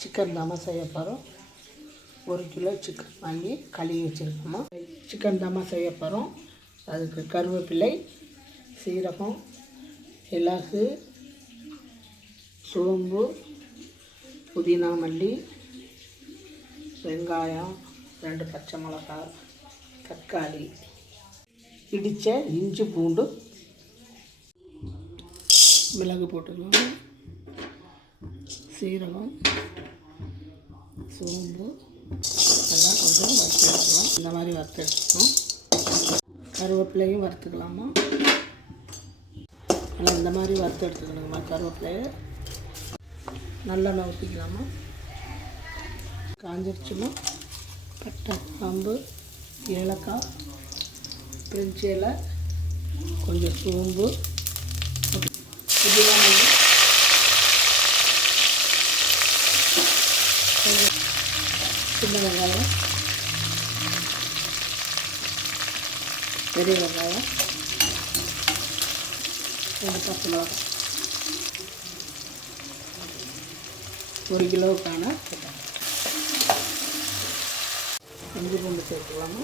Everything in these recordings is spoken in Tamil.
சிக்கன் தாம்மா செய்ய போகிறோம் ஒரு கிலோ சிக்கன் வாங்கி கழுவி வச்சுருக்கோமா சிக்கன் தாம்மா செய்ய போகிறோம் அதுக்கு கருவேப்பிலை சீரகம் இலகு சோம்பு புதினா மல்லி வெங்காயம் ரெண்டு பச்சை மிளகாய் தக்காளி இடித்த இஞ்சி பூண்டு மிளகு போட்டுக்கலாம். சீரகம் சோம்பு எல்லாம் கொஞ்சம் வறுத்து எடுத்துக்கலாம் இந்த மாதிரி வறுத்து எடுத்துக்கணும் கருவேப்பிலையும் வறுத்துக்கலாமா? நல்லா இந்த மாதிரி வறுத்து எடுத்துக்கணுங்கம்மா கருவேப்பிலையை நல்லெண்ணெய் ஊற்றிக்கலாமா காஞ்சிருச்சுமா பட்டை பாம்பு ஏலக்காய் பிரிஞ்சு இலை கொஞ்சம் சோம்பு. புதினா மல்லி கொஞ்சம் சின்ன வெங்காயம். பெரிய வெங்காயம். ரெண்டு பச்சை மிளகாய். ஒரு கிலோவுக்கான இஞ்சி பூண்டு சேர்த்துக்கலாமா?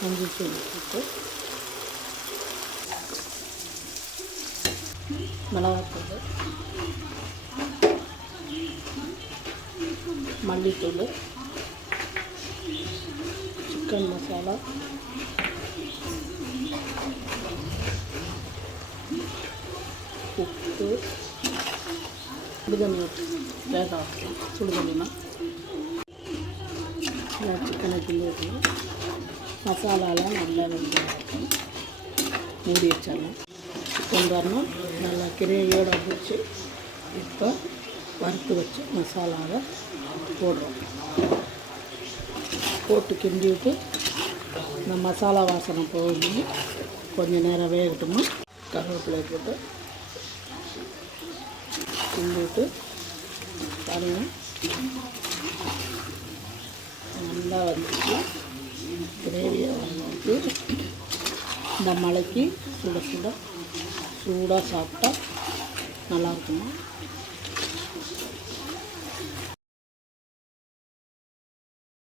மஞ்சள் தூள் போட்டு மிளகாத்தூள் மல்லித்தூள் சிக்கன் மசாலா உப்பு சுடுதண்ணி ஊற்றி வேக. சுடுதண்ணினா. சிக்கனை கிள்ளி வைக்கணும் மசாலாலாம் நல்லா வெந்து மூடி வச்சிடலாம் கொண்டு வரணும். நல்லா கிரேவியோடு வச்சு இப்போ வறுத்து வச்சு மசாலாவை போடுறோம். போட்டு கிண்டி விட்டு இந்த மசாலா வாசனை போகணும் கொஞ்சம் நேரம் வேகட்டுமா? கருவேப்பிலை போட்டு கிண்டி விட்டு பாருங்கள் நல்லா வந்துச்சு இருக்குது இந்த மலைக்கு சுட சுட சூடாக சாப்பிட்டா நல்லாயிருக்குமா